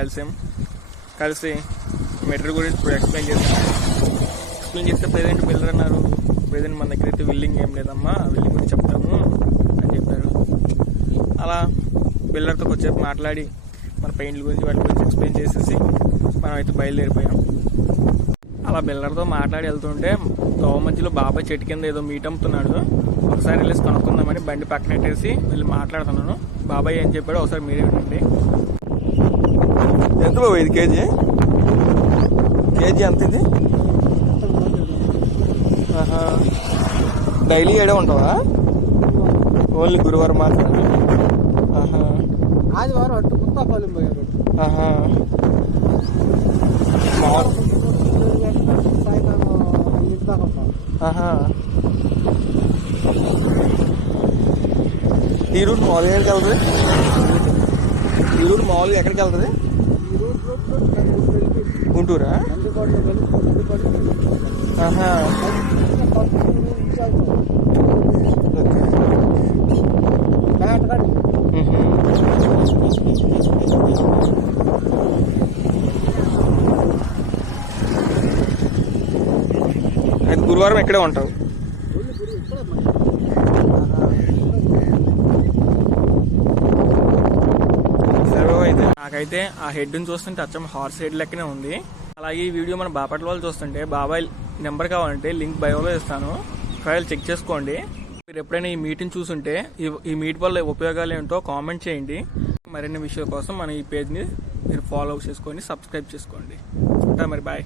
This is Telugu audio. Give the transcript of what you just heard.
కలిసి మెటీరియల్ గురించి ఇప్పుడు ఎక్స్ప్లెయిన్ చేస్తే ప్రెజెంట్ బిల్డర్ అన్నారు, ప్రెజెంట్ మన దగ్గర అయితే బిల్డింగ్ ఏం లేదమ్మా, బిల్డింగ్ గురించి చెప్తాము అని చెప్పారు. అలా బిల్డర్తో కొంచెంసేపు మాట్లాడి మన పెయింట్ల గురించి వాటి గురించి ఎక్స్ప్లెయిన్ చేసేసి మనం అయితే బయలుదేరిపోయాం. అలా బిల్డర్తో మాట్లాడి వెళ్తుంటే దోవ మధ్యలో బాబాయ్ చెట్టు కింద ఏదో మీట్ అమ్ముతున్నాడు. ఒకసారి వెళ్ళేసి కనుక్కుందామని బండి పక్కన పెట్టేసి వెళ్ళి మాట్లాడుతున్నాను. బాబాయ్ ఏం చెప్పాడో ఒకసారి మీరే వినండి. ఎంత బాబాయ్ ఇది కేజీ ఎంత ఇది? డైలీ ఏడే ఉంటావా? ఓన్లీ గురువారం మాత్రమే? ఆదివారం అటు కుత్తాపాలెం పోయారు. సాయంత్రం 5 దాకా ఉంటాం. ఈ రూట్ మామూలుగా ఎక్కడికి వెళ్తుంది? ఈ రూట్ మామూలుగా ఎక్కడికి వెళ్తుంది? గుంటూరా? అయితే గురువారం ఇక్కడే ఉంటావు? సరే అయితే నాకైతే ఆ హెడ్ని చూస్తుంటే అచ్చం హార్స్ హెడ్ లెక్కనే ఉంది. అలాగే ఈ వీడియో మన బాపట్ల వాళ్ళు చూస్తుంటే బాబాయ్ నెంబర్ కావాలంటే లింక్ బయోలో ఇస్తాను, ఒకవేళ చెక్ చేసుకోండి. మీరు ఎప్పుడైనా ఈ మీట్ని చూస్తుంటే ఈ మీట్ వల్ల ఉపయోగాలు ఏంటో కామెంట్ చేయండి. మరిన్ని విషయాల కోసం మన ఈ పేజ్ని మీరు ఫాలో చేసుకొని సబ్స్క్రైబ్ చేసుకోండి. ఉంటా మరి, బాయ్.